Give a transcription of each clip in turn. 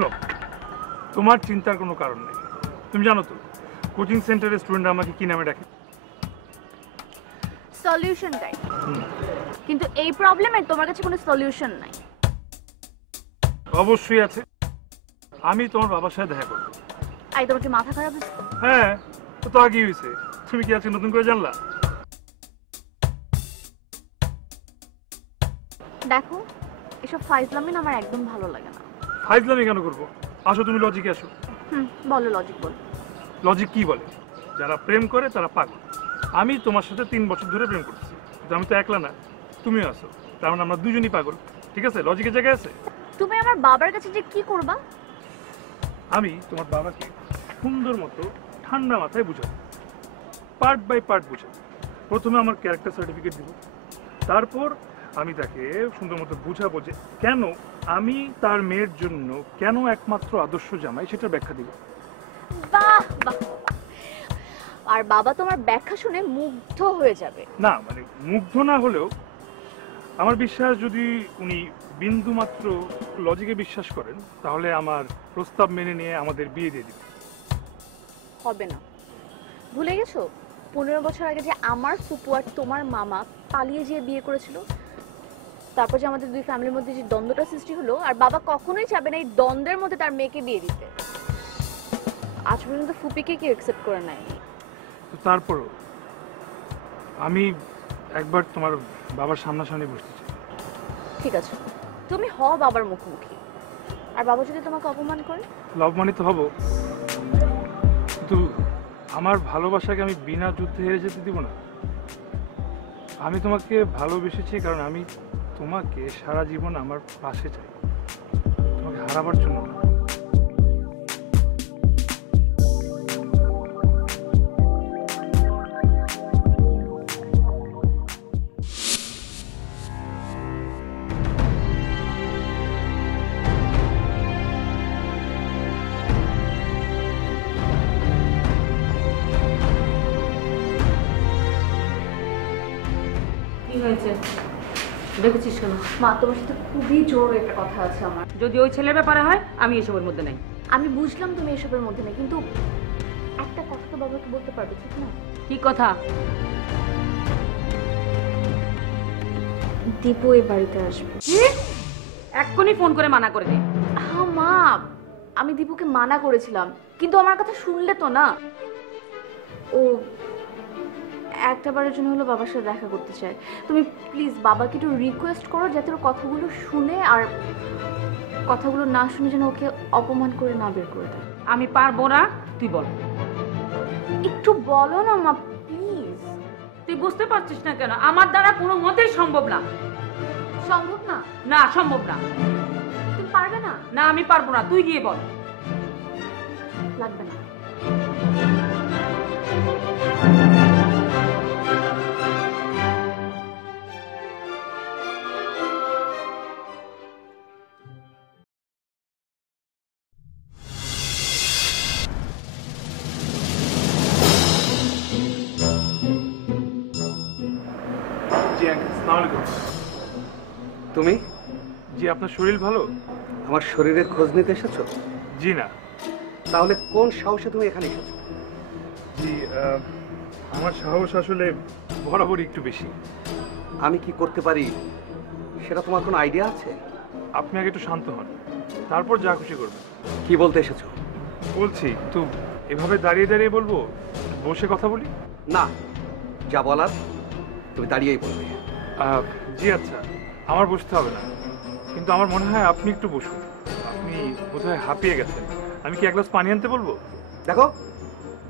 শুনো, তোমার চিন্তার কোনো কারণ নেই। তুমি জানো তো কোচিং সেন্টারের স্টুডেন্টরা আমাকে কি নামে ডাকে? সলিউশন গাই। কিন্তু এই প্রবলেমের তোমার কাছে কোনো সলিউশন নাই। অবশ্যই আছে। আমি তোমার বাবার সাথে দেখা করবো। আই, তোমার কি মাথা খারাপ হয়েছে? হ্যাঁ, তো আগেই হয়েছে। তুমি কি আজকে নতুন করে জানলা? দেখো, এসব ফাইজলামি না আমার একদম ভালো লাগে না। ফাইজলামি কেন করবো? আসো, তুমি লজিকে আসো। বলো, লজিক বল। লজিক কি বলে? যারা প্রেম করে তারা পাগল। আমি তোমার সাথে 3 বছর ধরে প্রেম করতেছি, কিন্তু আমি তো একলা না, তুমিও আছো। তার মানে আমরা দুজনই পাগল। ঠিক আছে, লজিকের জায়গায় আছে। তুমি আমার বাবার কাছে যে কি করবা? আমি তোমার বাবাকে সুন্দর মতো ঠান্ডা মাথায় বুঝাবো, পার্ট বাই পার্ট বুঝাবো। প্রথমে আমার ক্যারেক্টার সার্টিফিকেট দিব, তারপর আমি তাকে সুন্দর মতো বুঝাবো যে কেন আমি তার মেয়ের জন্য কেন একমাত্র আদর্শ জামাই, সেটা ব্যাখ্যা দিব। বাহ বাহ। আর বাবা তোমার ব্যাখ্যা শুনে মুগ্ধ হয়ে যাবে। না মানে মুগ্ধ না হলেও আমার বিশ্বাস, যদি উনি বিন্দু মাত্র লজিকে বিশ্বাস করেন, তাহলে আমার প্রস্তাব মেনে নিয়ে আমাদের বিয়ে দিয়ে দিবে। হবে না। ভুলে গেছো 15 বছর আগে যে আমার ফুপু আর তোমার মামা পালিয়ে যেয়ে বিয়ে করেছিল? তারপর যে আমাদের দুই ফ্যামিলির মধ্যে যে দ্বন্দ্বটা সৃষ্টি হলো, আর বাবা কখনোই চাবে না এই দ্বন্দ্বের মধ্যে তার মেয়েকে বিয়ে দিতে। আজ পর্যন্ত ফুপিকে কি অ্যাকসেপ্ট করে নেয়নি। তো তারপরও আমি একবার তোমার বাবার সামনাসামনি বসতে চাই। ঠিক আছে, তুমি হও বাবার মুখোমুখি। আর বাবা যদি তোমাকে অপমান করে? অপমানিত হব, কিন্তু আমার ভালোবাসাকে আমি বিনা যুদ্ধে হেরে যেতে দিব না। আমি তোমাকে ভালোবেসেছি কারণ আমি তোমাকে সারা জীবন আমার পাশে চাই, তোমাকে হারাবার জন্য না। কি হয়েছে দেখেছিস কেন? মা, তোমার সাথে খুবই জোর একটা কথা আছে আমার। যদি ওই ছেলের ব্যাপারে হয়, আমি এসবের মধ্যে নাই। আমি বুঝলাম তুমি এসবের মধ্যে নেই, কিন্তু একটা কথা তো বাবাকে বলতে পারবে, ঠিক না? কি কথা? দীপু এই বাড়িতে আসবে। এক্ষুনি ফোন করে মানা করে দে। হ্যাঁ মা, আমি দীপুকে মানা করেছিলাম, কিন্তু আমার কথা শুনলে তো না। ও একটাবারের জন্য হলো বাবার সাথে দেখা করতে চায়। তুমি প্লিজ বাবাকে একটু রিকোয়েস্ট করো যাতে ওর কথাগুলো শুনে, আর কথাগুলো না শুনে যেন ওকে অপমান করে না বের করে দেয়। আমি পারবো না, তুই বল। একটু বলো না মা, প্লিজ। তুই বুঝতে পারছিস না কেন? আমার দ্বারা কোনো মতেই সম্ভব না। সম্ভব না? না, সম্ভব না। তুমি পারবে না? না, আমি পারবো না, তুই গিয়ে বল। লাগবে না। জি আঙ্কেল, আসসালামু আলাইকুম। তুমি? জি, আপনার শরীর ভালো? আমার শরীরের খোঁজ নিতে এসেছো? জি না। তাহলে কোন সাহসে তুমি এখানে এসেছো? জি, আমার সাহস আসলে বরাবরই একটু বেশি। আমি কি করতে পারি সেটা তোমার কোনো আইডিয়া আছে? আপনি আগে একটু শান্ত হন, তারপর যা খুশি করবেন। কি বলতে এসেছো? বলছি তো, এভাবে দাঁড়িয়ে দাঁড়িয়ে বলবো? বসে কথা বলি? না, যা বলার তুমি দাঁড়িয়েই বলবে। জি আচ্ছা, আমার বসতে হবে না, কিন্তু আমার মনে হয় আপনি একটু বসুন। আপনি বোধহয় হাঁপিয়ে গেছেন। আমি কি এক গ্লাস পানি আনতে বলবো? দেখো,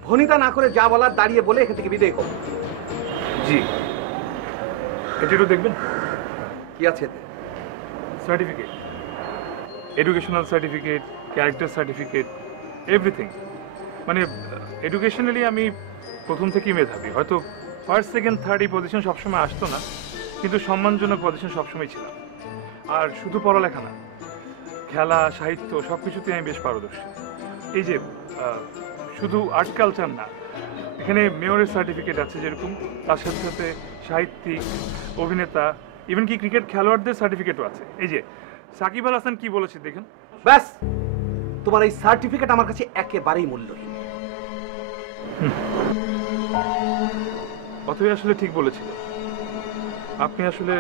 ভনিতা না করে যা বলার দাঁড়িয়ে বলে এখান থেকে বিদায় করো। জি, এটা একটু দেখবেন। কি আছে এতে? Certificate, educational certificate, character certificate, everything. মানে এডুকেশনালি আমি প্রথম থেকেই মেধাবী। হয়তো ফার্স্ট সেকেন্ড থার্ড এই পজিশন সবসময় আসতো না, কিন্তু সম্মানজনক পজিশন সবসময় ছিলাম। আর শুধু পড়ালেখা না, খেলা, সাহিত্য সব কিছুতেই আমি বেশ পারদর্শী। এই যে শুধু আর্ট কালচার না, এখানে মেয়রের সার্টিফিকেট আছে যেরকম, তার সাথে সাথে সাহিত্যিক, অভিনেতা, ইভেন কি ক্রিকেট খেলোয়াড়দের সার্টিফিকেটও আছে। এই যে সাকিব আল হাসান কি বলেছে দেখেন। ব্যাস, তোমার এই সার্টিফিকেট আমার কাছে একেবারেই মূল্যহীন। অথই আসলে ঠিক বলেছিল, আপনি আসলে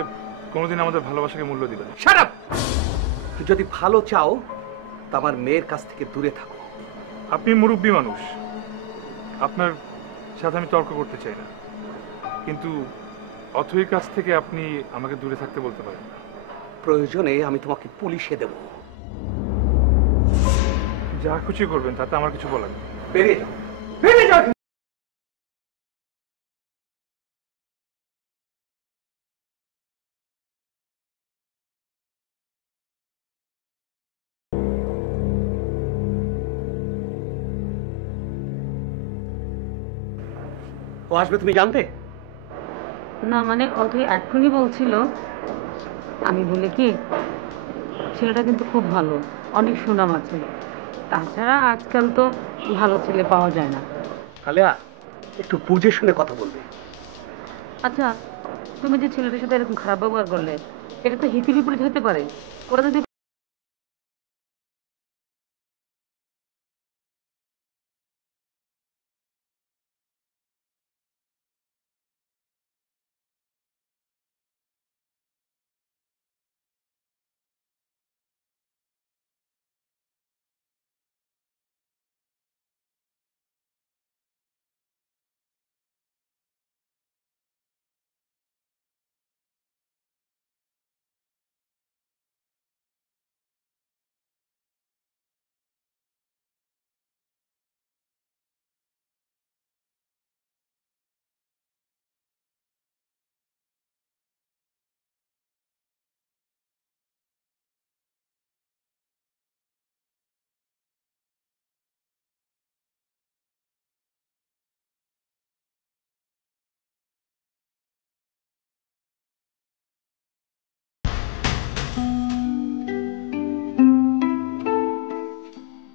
কোনোদিন আমাদের ভালোবাসাকে মূল্য দিবেন। Shut up! যদি ভালো চাও তা আমার মেয়ের কাছ থেকে দূরে থাকো। আপনি মুরব্বী মানুষ, আপনার সাথে আমি তর্ক করতে চাই না, কিন্তু অথইর কাছ থেকে আপনি আমাকে দূরে থাকতে বলতে পারেন না। প্রয়োজনে আমি তোমাকে পুলিশে দেব। যা খুশি করবেন, তাতে আমার কিছু বলার নেই। বেরিয়ে যাও, বেরিয়ে যাও। ও আসবে তুমি জানতে? না মানে অথই এখনই বলছিল, আমি বলি কি ছেলেটা কিন্তু খুব ভালো, অনেক সুনাম আছে, তাছাড়া আজকাল তো ভালো ছেলে পাওয়া যায় না। আলিয়া, একটু বুঝে শুনে কথা বলবে। আচ্ছা, তুমি যে ছেলেটার সাথে এরকম খারাপ ব্যবহার করলে, এটা তো হিতে বিপরীত হতে পারে। ওরা যদি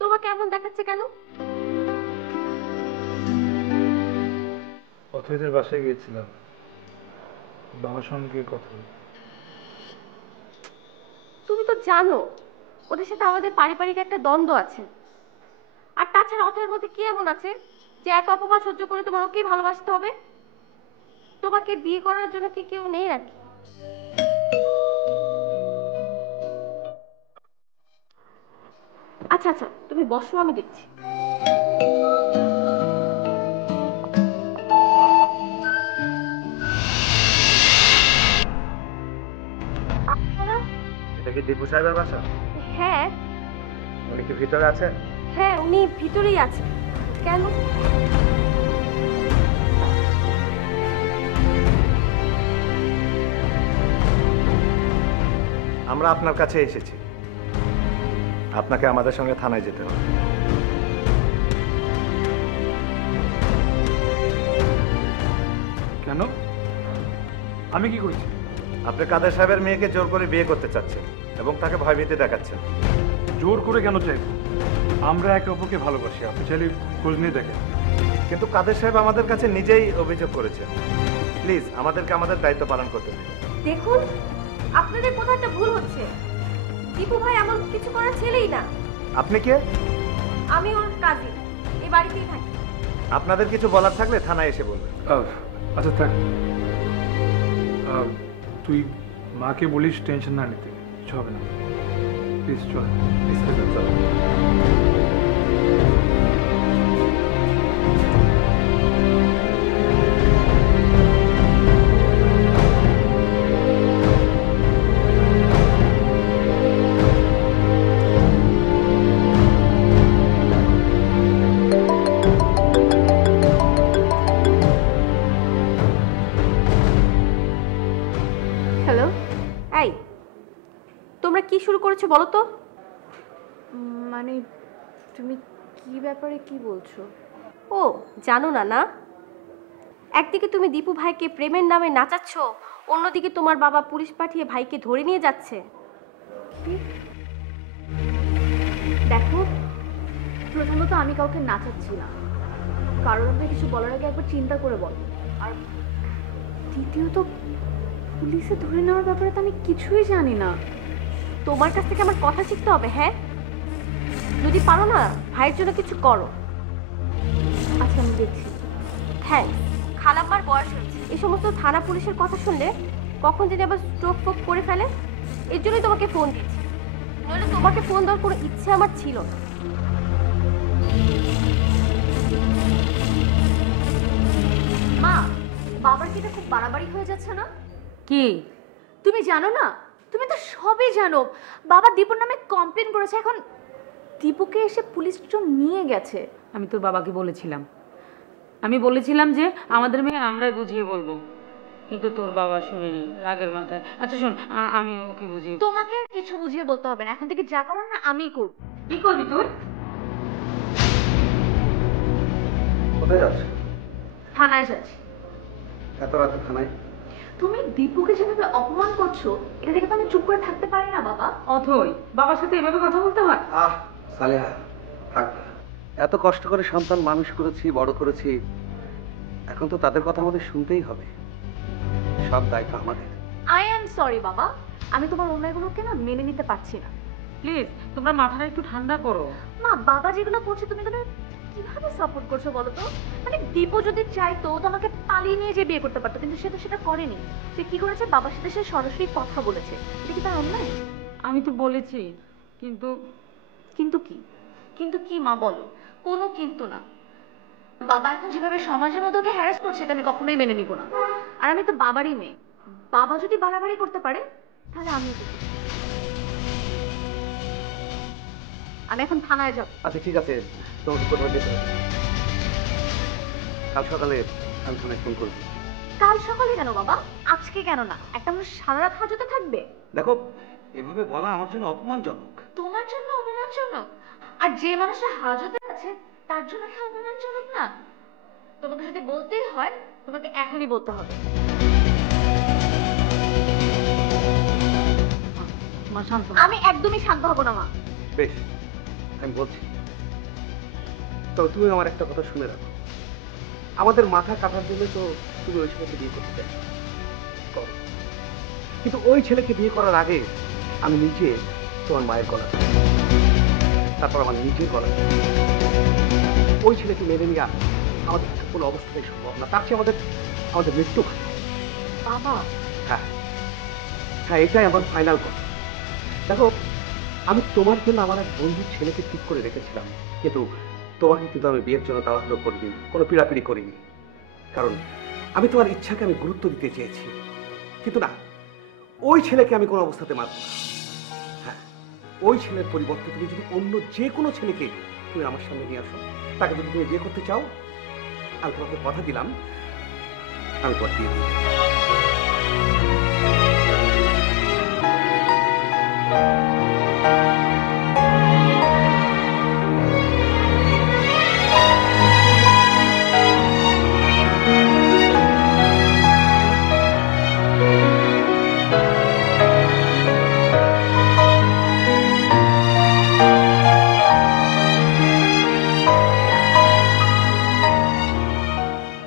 তোমাকে এমন দেখাচ্ছে কেন? অথইদের বাসায় গিয়েছিলাম, বাবার সঙ্গে কথা বলি। তুমি তো জানো ওদের সাথে আমাদের পারিবারিক একটা দ্বন্দ্ব আছে, আর তাছাড়া অথয়ের মধ্যে কি এমন আছে যে এত অপমান সহ্য করে তোমার ওকেই ভালোবাসতে হবে? তোমাকে বিয়ে করার জন্য কি কেউ নেই নাকি? আচ্ছা আচ্ছা, তুমি বসো, আমি দেখছি। আপনারা? এটা কি দীপু সাহেবের বাসা? হ্যাঁ উনি কি ভিতরে আছেন? হ্যাঁ, উনি ভিতরেই আছেন। কেন? আমরা আপনার কাছে এসেছি, আপনাকে আমাদের সঙ্গে থানায় যেতে হবে। কেন? আমি কি করেছি? আপনি কাদের সাহেবের মেয়েকে জোর করে বিয়ে করতে চাচ্ছেন এবং তাকে ভয়ভীতি দেখাচ্ছেন। জোর করে কেন চাইব? আমরা একে অপরকে ভালোবাসি, আপনি চাইলে খোঁজ নিয়ে দেখেন। কিন্তু কাদের সাহেব আমাদের কাছে নিজেই অভিযোগ করেছেন। প্লিজ আমাদেরকে আমাদের দায়িত্ব পালন করতে দিন। দেখুন, আপনাদের কোথাও একটা ভুল হচ্ছে। দীপু ভাই এমন কিছু করার ছেলেই না। আপনি কে? আমি ওর কাজিন, এই বাড়িতেই থাকি। আপনাদের কিছু বলার থাকলে থানায় এসে বলবেন। আচ্ছা থাক, তুই মাকে বলিস টেনশন না নিতে, কিছু হবে না। প্লিজ চল। হ্যালো, এই তোমরা কি শুরু করেছো বলো তো? মানে তুমি কি ব্যাপারে কি বলছো? ও জানো না না? একদিকে তুমি দীপু ভাইকে প্রেমের নামে নাচাচ্ছ, অন্যদিকে তোমার বাবা পুলিশ পাঠিয়ে ভাইকে ধরে নিয়ে যাচ্ছে। দেখো, প্রথমত আমি কাউকে নাচাচ্ছি না, কারণ আপনি কিছু বলার আগে একবার চিন্তা করে বলো। আর দ্বিতীয়ত পুলিশে ধরে নেওয়ার ব্যাপারে তো আমি কিছুই জানি না। তোমার কাছ থেকে আমার কথা শিখতে হবে। হ্যাঁ যদি পারো না ভাইয়ের জন্য কিছু করো। আচ্ছা আমি দেখছি। হ্যাঁ, খালাম্মার বয়স হয়েছে, এই সমস্ত থানা পুলিশের কথা শুনলে কখন যদি আবার স্ট্রোক ফোক করে ফেলে, এর জন্যই তোমাকে ফোন দিচ্ছি, নইলে তোমাকে ফোন দেওয়ার কোনো ইচ্ছে আমার ছিল না। মা, বাবার কি এটা খুব বাড়াবাড়ি হয়ে যাচ্ছে না? কি? তুমি জানো না? তুমি তো সবই জানো। বাবা দীপুর নামে কমপ্লেন করেছে, এখন দীপুকে এসে পুলিশ নিয়ে গেছে। আমি তোর বাবাকে বলেছিলাম, আমি বলেছিলাম যে আমাদের মেয়ে আমরাই বুঝিয়ে বলবো, কিন্তু তোর বাবা শুনেনি, রাগের মাথায়। আচ্ছা শোন, আমি ওকে বুঝিয়ে। তোমাকে কিছু বুঝিয়ে বলতে হবে না, এখন থেকে যা করার না আমিই করব। কি করবি তুই? কোথায় যাচ্ছ? থানায় যাচ্ছি। এত রাতে থানায়? তুমি দীপুকে যেভাবে অপমান করছো, এটা দেখে তো আমি চুপ করে থাকতে পারি না বাবা। অথই, বাবার সাথে এভাবে কথা বলতে হয়? সালেহা থাক, এত কষ্ট করে সন্তান মানুষ করেছি, বড় করেছি, এখন তো তাদের কথা আমাদের শুনতেই হবে, সব দায়িত্ব আমাদের। আই এম সরি বাবা, আমি তোমার অন্যায়গুলোকে না মেনে নিতে পারছি না। প্লিজ তোমরা মাথাটা একটু ঠান্ডা করো। মা, বাবা যেগুলো করছে তুমি এগুলো কিভাবে সাপোর্ট করছো বলো তো? মানে দীপু যদি চাইতো তো আমাকে পালিয়ে নিয়ে যে বিয়ে করতে পারতো, কিন্তু সে তো সেটা করেনি। সে কি করেছে, বাবার সাথে সে সরাসরি কথা বলেছে। এটা কি তার অন্যায়? আমি তো বলেছি, কিন্তু কিন্তু কি? কিন্তু কি মা বলো? কোনো কিন্তু না। বাবা এখন যেভাবে সমাজের মধ্যে ওকে হ্যারাস করছে, এটা আমি কখনোই মেনে নিব না। আর আমি তো বাবারই মেয়ে, বাবা যদি বাড়াবাড়ি করতে পারে তাহলে আমিও করতে পারি। আমি এখন থানায় যাব। আচ্ছা ঠিক আছে, তোমাকে কোথাও যেতে হবে। কাল সকালে আমি থানায় ফোন করবো। কাল সকালে কেন বাবা? আজকে কেন না? একটা মানুষ সারা রাত হাজতে থাকবে? দেখো, এভাবে বলা আমার জন্য অপমানজনক। তোমার জন্য অপমানজনক? আর যে মানুষটা হাজতে আছে তার জন্য কি অপমানজনক না? তোমাকে যদি বলতেই হয় তোমাকে এখনই বলতে হবে। মা শান্ত। আমি একদমই শান্ত হব না মা। বেশ, আমি বলছি, তো তুমি আমার একটা কথা শুনে রাখো, আমাদের মাথা কাটার জন্য তো তুমি ওই ছেলেকে বিয়ে করতে চাই, করো। কিন্তু ওই ছেলেকে বিয়ে করার আগে আমি নিজে তোমার মায়ের গলা ধরি, তারপর আমার নিজের গলা ধরি। ওই ছেলেকে মেনে নেওয়া আমাদের পক্ষে কোনো অবস্থাতেই সম্ভব না, তার চেয়ে আমাদের আমাদের মৃত্যু ভালো। বাবা, হ্যাঁ হ্যাঁ, এটাই আমার ফাইনাল কথা। দেখো, আমি তোমার জন্য আমার এক বন্ধুর ছেলেকে ঠিক করে রেখেছিলাম, কিন্তু তোমাকে কিন্তু আমি বিয়ের জন্য তাড়াহুড়ো করিনি, কোনো পিড়াপিড়ি করিনি, কারণ আমি তোমার ইচ্ছাকে আমি গুরুত্ব দিতে চেয়েছি। কিন্তু না, ওই ছেলেকে আমি কোনো অবস্থাতে মানব না। হ্যাঁ, ওই ছেলের পরিবর্তে তুমি যদি অন্য যে কোনো ছেলেকে তুমি আমার সামনে নিয়ে আসো, তাকে যদি তুমি বিয়ে করতে চাও, আমি তোমাকে কথা দিলাম আমি তোমার বিয়ে দিই।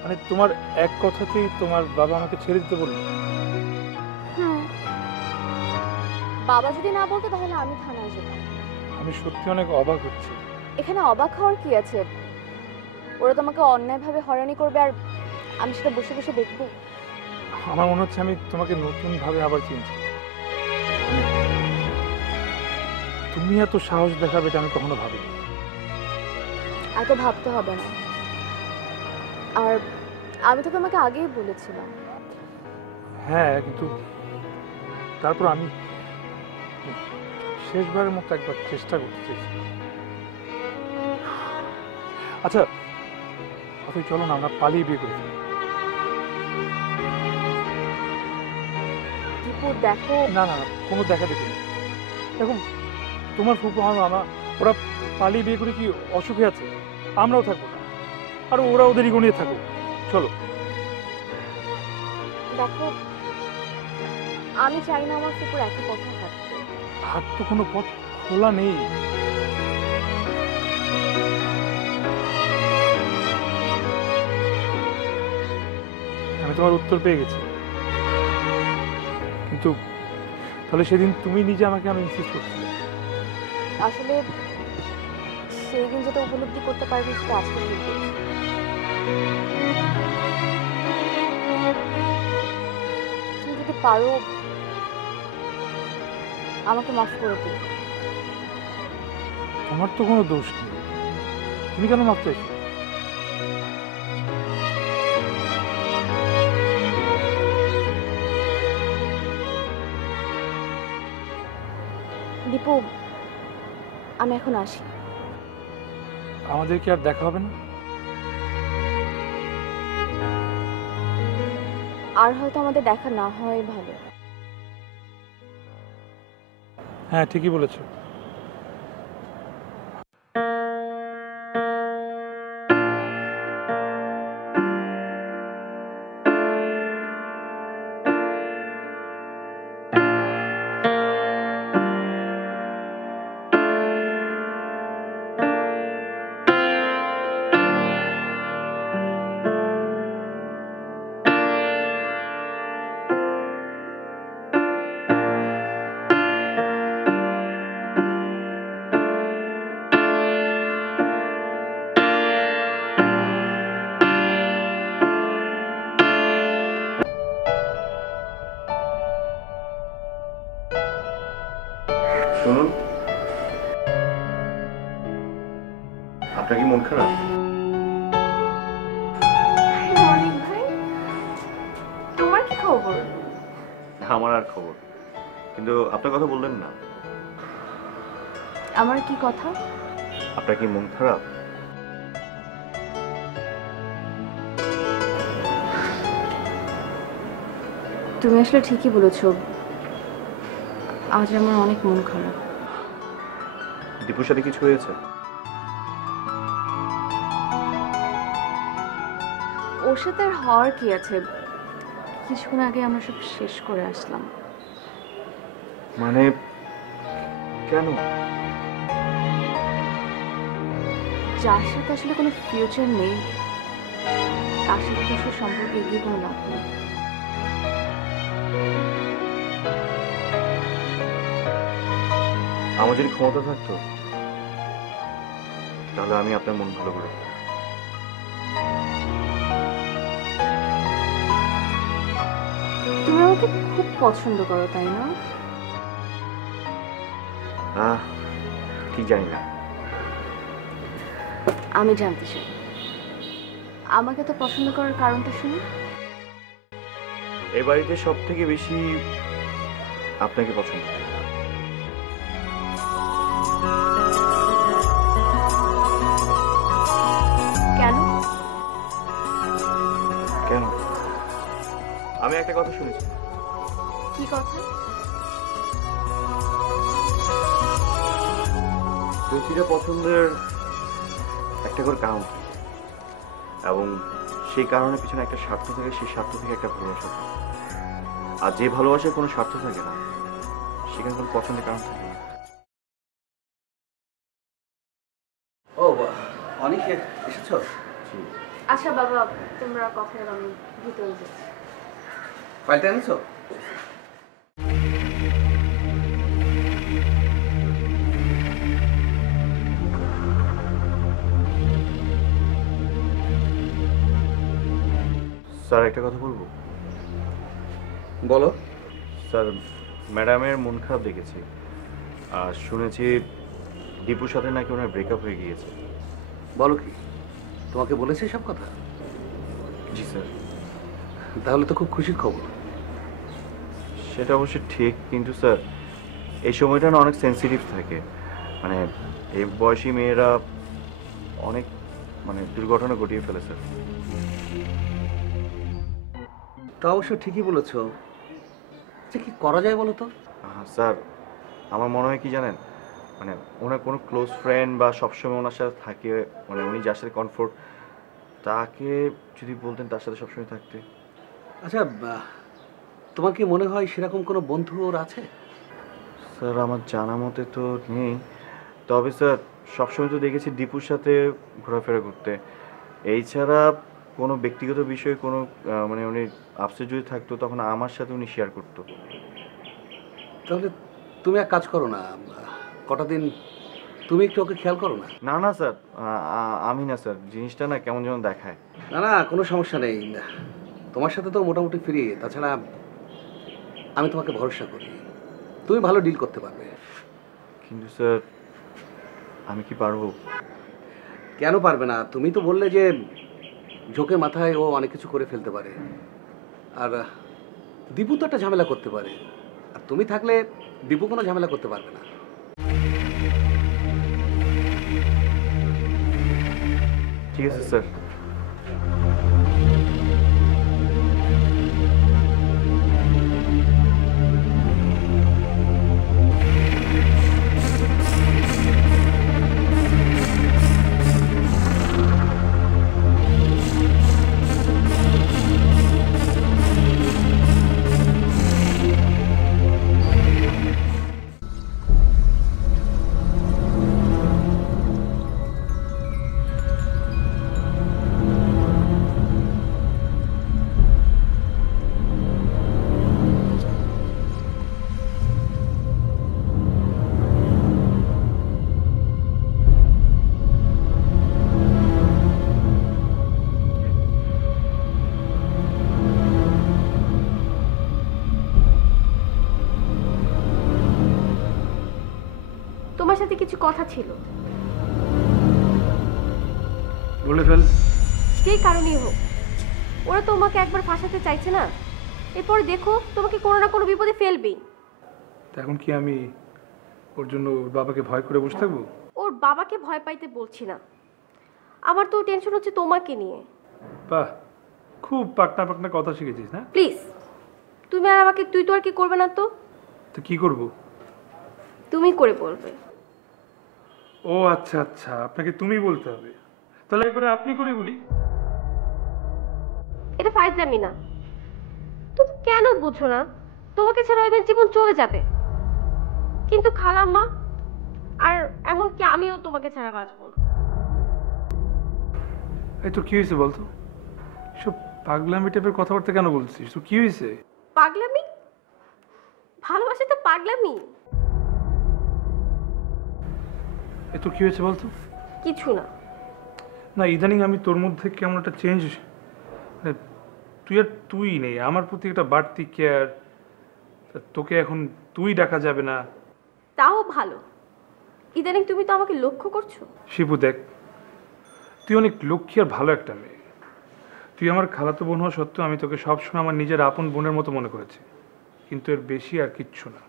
মানে তোমার এক কথাতেই তোমার বাবা আমাকে ছেড়ে দিতে বললো? বাবা যদি না বলতো তাহলে আমি থানায় যেতাম। আমি সত্যি অনেক অবাক হচ্ছি। এখানে অবাক হওয়ার কি আছে? ওরা তোমাকে অন্যায়ভাবে হয়রানি করবে আর আমি সেটা বসে বসে দেখবো? আমার মনে হচ্ছে আমি তোমাকে নতুন ভাবে আবার চিনছি। তুমি এত সাহস দেখাবে এটা আমি কখনো ভাবিনি। এত ভাবতে হবে না। আর আমি তো তোমাকে আগেই বলেছিলাম। হ্যাঁ, কিন্তু তারপর আমি শেষবারের মতো একবার চেষ্টা করতে চেয়েছি। আচ্ছা অথই, চলো না আমরা পালিয়ে বিয়ে করি। দীপু দেখো, না না না, কোনো দেখা দেখি না। দেখো, তোমার ফুপু আমার মামা ওরা পালিয়ে বিয়ে করে কি অসুখে আছে? আমরাও থাকবো না, আর ওরা ওদেরই গনিয়ে থাকুক। চলো। দেখো, আমি চাই না আমার কুকুর একই পথে হাঁটতে। হাত তো কোনো পথ খোলা নেই। আমি তোমার উত্তর পেয়ে গেছি, কিন্তু তাহলে সেদিন তুমি নিজে আমাকে আমি ইনসিস্ট করছিলে। আসলে সেই দিন যেটা উপলব্ধি করতে পারবি সেটা আজকে ফিল করছি। তুমি যদি পারো আমাকে মাফ করে দিও। তোমার তো কোনো দোষ নেই, তুমি কেন মাফ চাইছো? দীপু, আমি এখন আসি। আমাদের কি আর দেখা হবে না? আর হয়তো আমাদের দেখা না হয় ভালো। হ্যাঁ, ঠিকই বলেছো। শুনুন, আপনার কি মন খারাপ? অনেক ভাই, তোমার কি খবর? আমার আর খবর, কিন্তু আপনার কথা বললেন না। আমার কি কথা? আপনার কি মন খারাপ? তুমি আসলে ঠিকই বলেছো, আজ আমার অনেক মন খারাপ। দীপুর সাথে কিছু হয়েছে? ওর সাথে আর হওয়ার কি আছে, কিছুক্ষণ আগে আমরা সব শেষ করে আসলাম। মানে কেন? যার সাথে আসলে কোনো ফিউচার নেই তার সাথে তো আসলে সম্পর্কে এগিয়ে কোনো লাভ নেই। আমার যদি ক্ষমতা থাকতো তাহলে আমি আপনার মন ভালো করে দিতাম। তুমি আমাকে খুব পছন্দ করো, তাই না? ঠিক জানি না। আমি জানতে চাই, আমাকে তো পছন্দ করার কারণটা শুনি। এই বাড়িতে সব থেকে বেশি আপনাকে পছন্দ করি। কেন? কেন? আমি একটা কথা শুনেছি। কি কথা? প্রতিটা পছন্দের একটা করে কারণ থাকে, এবং সেই কারণের পিছনে একটা স্বার্থ থাকে, সেই স্বার্থ থেকে একটা ভালোবাসা থাকে। আর যে ভালোবাসার কোনো স্বার্থ থাকে না সেখানে কোনো পছন্দের কারণ থাকে না। ও অনেক এসেছো? আচ্ছা বাবা, তোমরা কথা বলো, আমি ভিতরে যাচ্ছি। ফাইলটা এনেছো? স্যার, একটা কথা বলবো? বলো। স্যার, ম্যাডামের মন খারাপ দেখেছি, আর শুনেছি দীপুর সাথে নাকি ওনার ব্রেকআপ হয়ে গিয়েছে। বলো কি, তোমাকে বলেছে সব কথা? জি স্যার। তাহলে তো খুব খুশির খবর। সেটা অবশ্যই ঠিক, কিন্তু স্যার এই সময়টা না অনেক সেন্সিটিভ থাকে। মানে এই বয়সী মেয়েরা অনেক দুর্ঘটনা ঘটিয়ে ফেলে স্যার। তা অবশ্য ঠিকই বলেছ। আচ্ছা, কি করা যায় বলো তো? স্যার, আমার মনে হয় কি জানেন, ওনার কোনো ক্লোজ ফ্রেন্ড বা সবসময় ওনার সাথে থাকে, উনি যার সাথে কমফোর্ট, তাকে যদি বলতেন তার সাথে সবসময় থাকতে। আচ্ছা, তোমার কি মনে হয় সেরকম কোনো বন্ধু ওর আছে? স্যার, আমার জানা মতে তো নেই, তবে স্যার সবসময় তো দেখেছি দীপুর সাথে ঘোরাফেরা করতে। এছাড়া কোনো ব্যক্তিগত বিষয়ে কোনো উনি আফসোস যদি থাকতো তখন আমার সাথে উনি শেয়ার করতো। তাহলে তুমি এক কাজ করো না, কটা দিন তুমি একটু ওকে খেয়াল করো না। না না স্যার, আমি না স্যার, জিনিসটা না কেমন যেন দেখায়। না না, কোনো সমস্যা নেই, তোমার সাথে তো মোটামুটি ফ্রি। তাছাড়া আমি তোমাকে ভরসা করি, তুমি ভালো ডিল করতে পারবে। কিন্তু স্যার আমি কি পারবো? কেন পারবে না? তুমি তো বললে যে ঝোঁকে মাথায় ও অনেক কিছু করে ফেলতে পারে, আর দীপু তো একটা ঝামেলা করতে পারে, আর তুমি থাকলে দীপু কোনো ঝামেলা করতে পারবে না। ঠিক আছে স্যার। তোমার সাথে কিছু কথা ছিল। বলে ফেল। যেই কারণেই হোক, ওরা তোমাকে একবার ফাঁসাতে চাইছে না, এরপর দেখো তোমাকে কোনো না কোনো বিপদে ফেলবেই। তা এখন কি আমি ওর জন্য ওর বাবাকে ভয় করে বসে থাকবো? ওর বাবাকে ভয় পাইতে বলছি না, আমার তো টেনশন হচ্ছে তোমাকে নিয়ে। বাহ, খুব পাকনা পাকনা কথা শিখেছিস না? প্লিজ, তুমি আর আমাকে তুই তো আর কি করবে না তো? তো কি করবো? তুমি করে বলবে। ও আচ্ছা আচ্ছা, আপনাকে তুমি বলতে হবে, তাহলে একবারে আপনি করে বলি। এটা ফাইজলামি না, তুমি কেন বুঝো না? তোমাকে ছাড়া ওই জীবন চলে যাবে, কিন্তু খালাম্মা আর এমনকি আমিও তোমাকে ছাড়া বাঁচবো না। এই তো কি হয়েছে বলতো? সব পাগলামি টাইপের কথাবার্তা কেন বলছিস? তো কি হয়েছে? পাগলামি? ভালোবাসা তো পাগলামি। এই তো কি হয়েছে বলতো? কিছু না। না, ইদানিং আমি তোর মধ্যে কেমন একটা চেঞ্জ, তুই আর তুই নেই, আমার প্রতি একটা বাড়তি কেয়ার, তোকে এখন তুই ডাকা যাবে না। তাও ভালো, ইদানিং তুমি তো আমাকে লক্ষ্য করছো। শিবু দেখ, তুই অনেক লক্ষ্মী আর ভালো একটা মেয়ে। তুই আমার খালাতো বোন হওয়া সত্ত্বেও আমি তোকে সবসময় আমার নিজের আপন বোনের মতো মনে করেছি, কিন্তু এর বেশি আর কিচ্ছু না।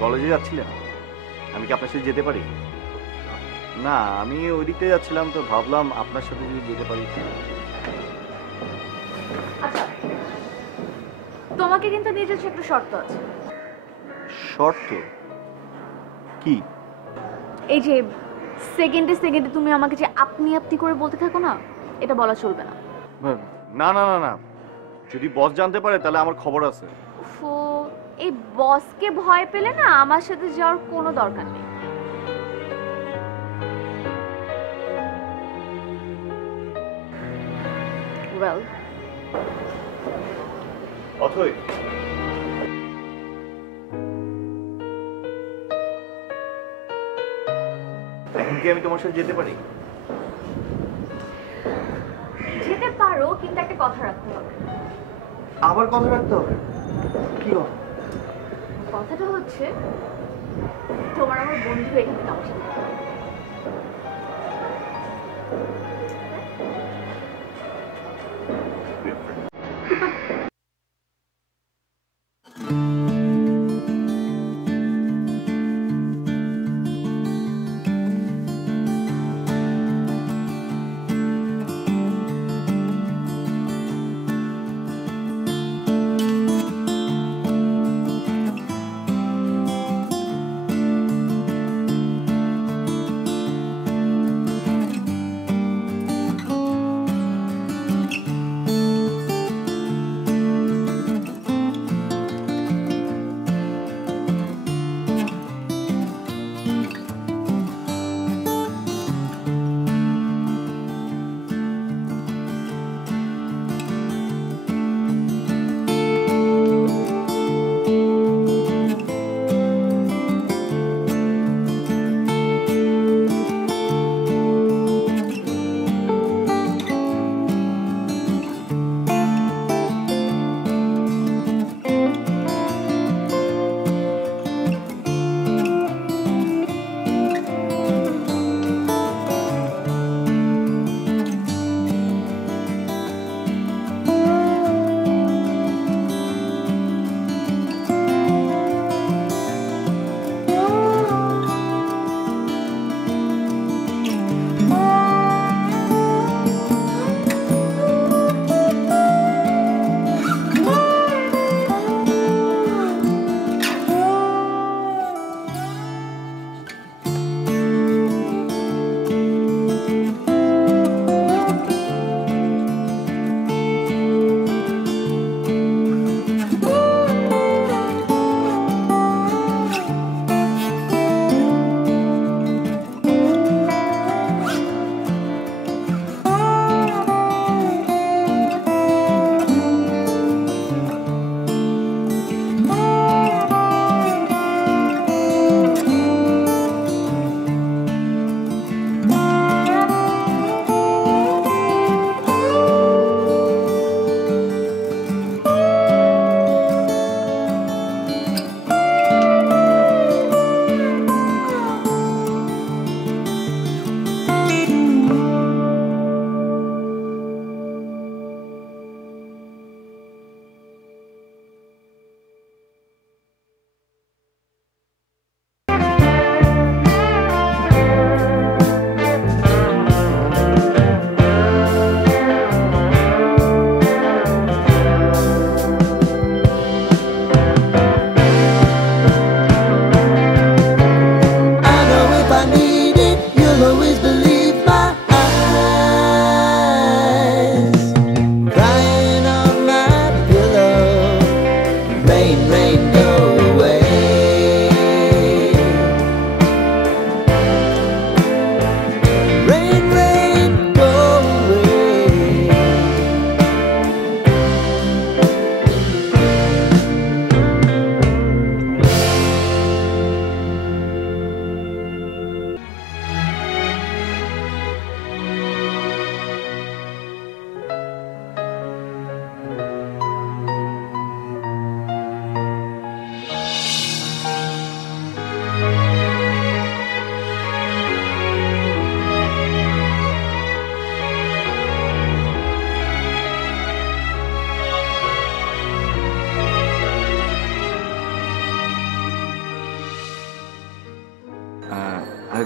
কলেজে যাচ্ছিলেন? আমি কি আপনার সাথে যেতে পারি? না, আমি ওই দিকতে যাচ্ছিলাম, তো ভাবলাম আপনার সাথে যদি যেতে পারি। আচ্ছা, তোমাকে কিন্তু নিজস্ব একটা শর্ত আছে। শর্ত কি? এই যে সেকেন্ডে সেকেন্ডে তুমি আমাকে যে আপনি আপনি করে বলতে থাকো না, এটা বলা চলবে না। না না না না, যদি বস জানতে পারে তাহলে আমার খবর আছে। ফো, এই বসকে ভয় পেলে না আমার সাথে যাওয়ার কোনো দরকার নেই। ওয়েল, অথই, এখন কি আমি তোমার সাথে যেতে পারি? যেতে পারো, কিন্তু একটা কথা রাখতে হবে। আবার কথা রাখতে হবে? কি কথা? কথাটা হচ্ছে, তোমার আমার বন্ধু এখানে আমার সাথে দেখা করবে।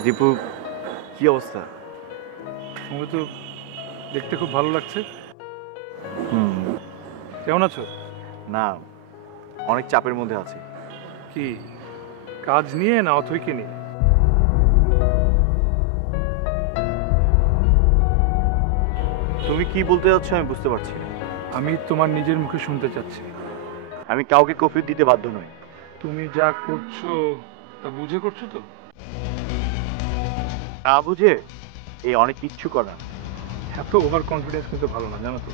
দীপু, কি অবস্থা? তোমাকে তো দেখতে খুব ভালো লাগছে। হুম। কেমন আছো? না, অনেক চাপের মধ্যে আছি। কি কাজ নিয়ে না অথইকে নিয়ে? তুমি কি বলতে যাচ্ছ আমি বুঝতে পারছি না। আমি তোমার নিজের মুখে শুনতে চাচ্ছি। আমি কাউকে কফি দিতে বাধ্য নই। তুমি যা করছো তা বুঝে করছো তো? না বুঝে এই অনেক কিচ্ছু করা। এত ওভার কনফিডেন্স কিন্তু ভালো না, জানো তো?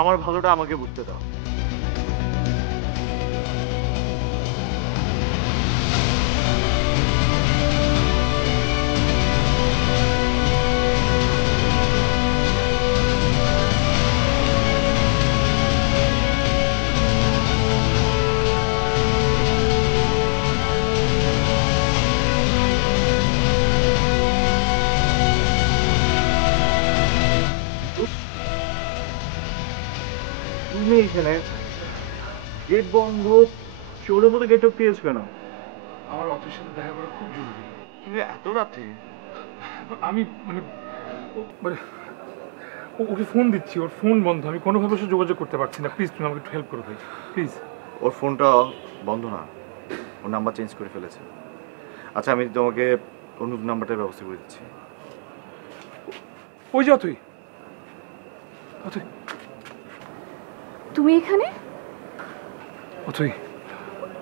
আমার ভালোটা আমাকে বুঝতে দাও। তুমি এখানে গেট বন্ধ, চোরের মতো গেট পেয়েছো কেন? আমার অথইর সাথে দেখা করা খুব জরুরি। এত রাতে? আমি মানে মানে ওকে ফোন দিচ্ছি, ওর ফোন বন্ধ, আমি কোনোভাবে ওর সাথে যোগাযোগ করতে পারছি না। প্লিজ তুমি আমাকে একটু হেল্প করো ভাই, প্লিজ। ওর ফোনটা বন্ধ না, ওর নাম্বার চেঞ্জ করে ফেলেছে। আচ্ছা, আমি তোমাকে ওর নতুন নাম্বারটার ব্যবস্থা করে দিচ্ছি। ওই যে অথই। অথই, তুমি এখানে? অথই,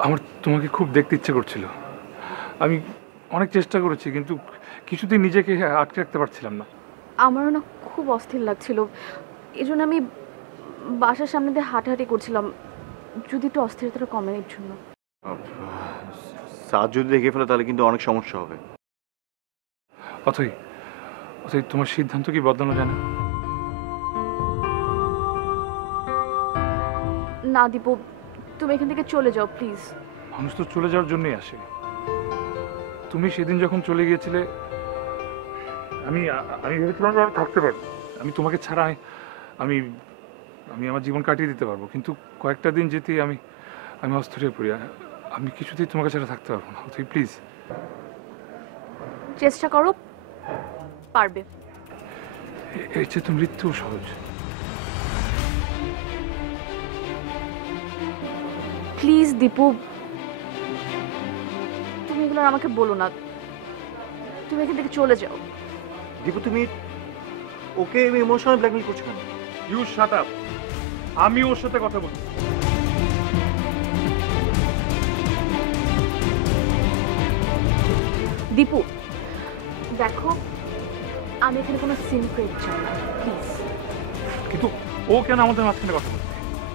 আমার তোমাকে খুব দেখতে ইচ্ছে করছিল। আমি অনেক চেষ্টা করেছি কিন্তু কিছুতেই নিজেকে আটকে রাখতে পারছিলাম না। আমারও না খুব অস্থির লাগছিল, এই জন্য আমি বাসার সামনে দিয়ে হাঁটাহাঁটি করছিলাম, যদি একটু অস্থিরতাটা কমে এর জন্য। সাজ যদি দেখে ফেলে তাহলে কিন্তু অনেক সমস্যা হবে। অথই, অথই, তোমার সিদ্ধান্ত কি বদলানো যায় না? না দীপু, তুমি এখান থেকে চলে যাও প্লিজ। মানুষ তো চলে যাওয়ার জন্যই আসে। তুমি সেদিন যখন চলে গিয়েছিলে আমি আমি ভেবেছিলাম যে আমি থাকতে পারবো, আমি তোমাকে ছাড়া আমি আমি আমার জীবন কাটিয়ে দিতে পারবো, কিন্তু কয়েকটা দিন যেতেই আমি আমি অস্থির হয়ে পড়ি। আমি কিছুতেই তোমাকে ছাড়া থাকতে পারবো না। তুই প্লিজ চেষ্টা করো, পারবে। এর চেয়ে তো মৃত্যু সহজ। প্লিজ দীপু, তুমি এগুলো আর আমাকে বলো না, তুমি এখান থেকে চলে যাও। দীপু, তুমি ওকে ইমোশনাল ব্ল্যাকমেল করছো কেন? You shut up. আমি ওর সাথে কথা বলছি। দীপু দেখো, আমি এখানে কোনো সিন ক্রিয়েট চাই না, প্লিজ। কিন্তু ও কেন আমাদের মাঝখানে কথা বলছে?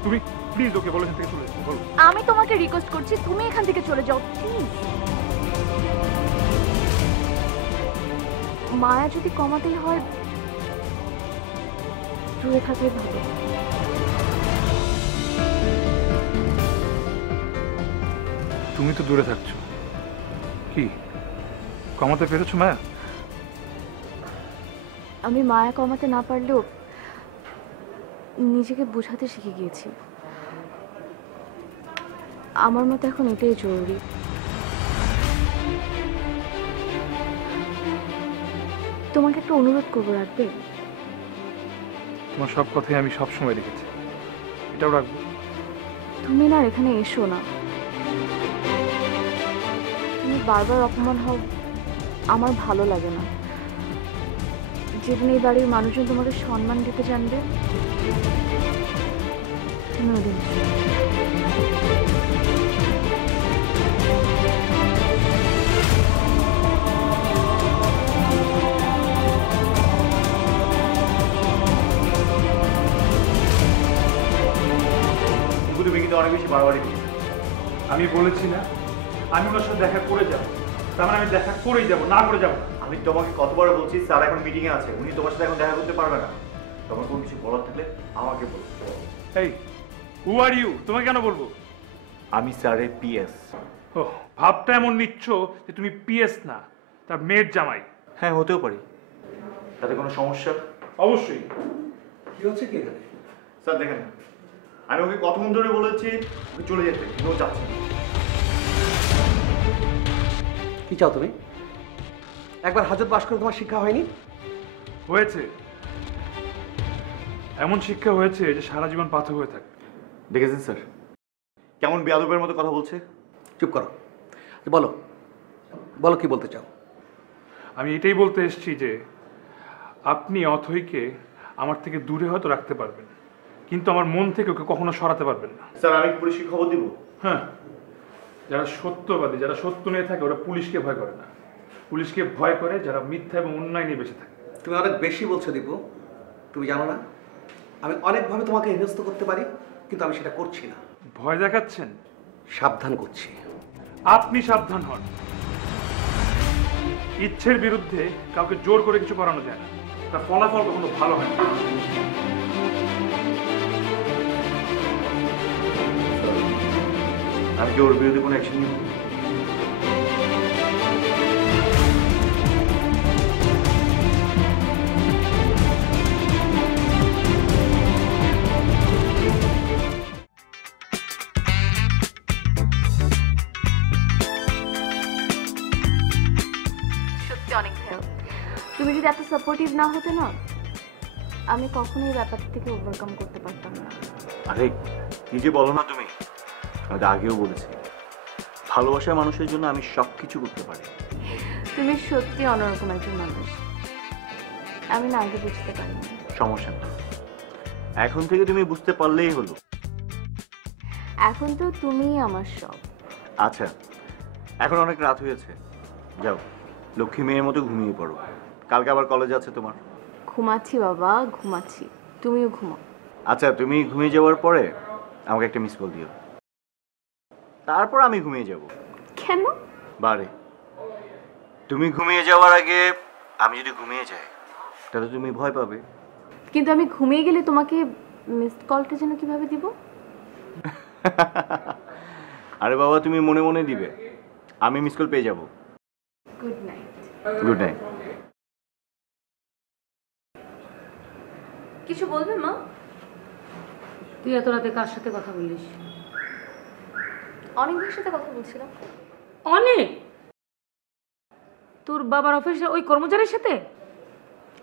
তুমি প্লিজ ওকে বলে এখান থেকে চলে যেতে বলো। আমি তোমাকে রিকোয়েস্ট করছি, তুমি এখান থেকে চলে যাও প্লিজ। মায়া যদি কমাতেই হয় দূরে থাকলে ভালো। তুমি তো দূরে থাকছো, কি কমাতে পেরেছো মায়া? আমি মায়া কমাতে না পারলেও নিজেকে বোঝাতে শিখে গিয়েছি। আমার মতে এখন এটাই জরুরি। তোমাকে একটা অনুরোধ করবো, রাখবে? তোমার সব কথাই আমি সব সময় রেখেছি, এটাও রাখবো। তুমি না আর এখানে এসো না। তুমি বারবার অপমান হও, আমার ভালো লাগে না। যেদিন এই বাড়ির মানুষজন তোমাকে সম্মান দিতে জানবে তুমি ওদিন এসো। তুমি কিন্তু অনেক বেশি বাড়াবাড়ি করছো। আমি বলেছি না আমি ওনার সাথে দেখা করে যাবো, তার মানে আমি দেখা করেই যাবো, না করে যাবো না। আমি তোমাকে কতবার বলছি স্যার এখন মিটিং এ আছে, উনি তোমার সাথে এখন দেখা করতে পারবে না। তোমার কোনো কিছু বলার থাকলে আমাকে বলো। এই হু আর ইউ? তোমাকে কেন বলবো? আমি স্যারের পিএস। ও, ভাবটা এমন নিচ্ছ যে তুমি পিএস না, তার মেয়ের জামাই। হ্যাঁ, হতেও পারি, তাতে কোনো সমস্যা? অবশ্যই। কি হচ্ছে কি এখানে? স্যার দেখেন, আমি ওকে কতক্ষণ ধরে বলেছি ওকে চলে যেতে, কিন্তু ও যাচ্ছে না। কি চাও তুমি? একবার হাজত বাস করে তোমার শিক্ষা হয়নি? হয়েছে, এমন শিক্ষা হয়েছে যে সারা জীবন পাথর হয়ে থাকে। দেখেছেন স্যার কেমন বেয়াদবের মতো কথা বলছে? চুপ করো, বলো বলো কি বলতে চাও? আমি এটাই বলতে এসেছি যে আপনি অথৈকে আমার থেকে দূরে হয়তো রাখতে পারবেন, কিন্তু আমার মন থেকে ওকে কখনো সরাতে পারবেন না। স্যার আমি পুলিশকে খবর দিব। হ্যাঁ, যারা সত্যবাদী, যারা সত্য নিয়ে থাকে ওরা পুলিশকে ভয় করে না, পুলিশকে ভয় করে যারা মিথ্যা এবং অন্যায় নিয়ে বেঁচে থাকে। তুমি অনেক বেশি বলছো দীপু। তুমি জানো না আমি অনেকভাবে তোমাকে হেনস্থ করতে পারি, কিন্তু আমি সেটা করছি না। ভয় দেখাচ্ছেন? সাবধান করছি। আপনি সাবধান হন। ইচ্ছের বিরুদ্ধে কাউকে জোর করে কিছু করানো যায় না, তার ফলাফল কখনো ভালো হয় না। আমি কি ওর বিরুদ্ধে কোনো অ্যাকশন নিব? সত্যি অনেক ভালো। তুমি যদি এত সাপোর্টিভ না হতে না, আমি কখনোই ব্যাপারটা থেকে ওভারকাম করতে পারতাম না। আরে কি যে বলো না তুমি, আমি তো আগেও বলেছি ভালোবাসা মানুষের জন্য আমি সব কিছু করতে পারি। তুমি সত্যি অন্যরকম একজন মানুষ, আমি না আগে বুঝতে পারিনি। সমস্যা না, এখন থেকে তুমি বুঝতে পারলেই হলো। এখন তো তুমিই আমার সব। আচ্ছা এখন অনেক রাত হয়েছে, যাও লক্ষ্মী মেয়ের মতো ঘুমিয়ে পড়ো, কালকে আবার কলেজ আছে তোমার। ঘুমাচ্ছি বাবা, ঘুমাচ্ছি, তুমিও ঘুমাও। আচ্ছা তুমি ঘুমিয়ে যাওয়ার পরে আমাকে একটা মিস কল দিও, তারপর আমি ঘুমিয়ে যাব। কেন? বারে তুমি ঘুমিয়ে যাওয়ার আগে আমি যদি ঘুমিয়ে যাই তাহলে তুমি ভয় পাবে। কিন্তু আমি ঘুমিয়ে গেলে তোমাকে মিসড কলটা যেন কিভাবে দিব? আরে বাবা তুমি মনে মনে দিবে, আমি মিস কল পেয়ে যাব। Good night. Good night. কিছু বলবে মা? তুই এত রাতে কার সাথে কথা বলিস? অনেক ভাইয়ের সাথে কথা বলছিলাম। অনেক? তোর বাবার অফিসে ওই কর্মচারীর সাথে?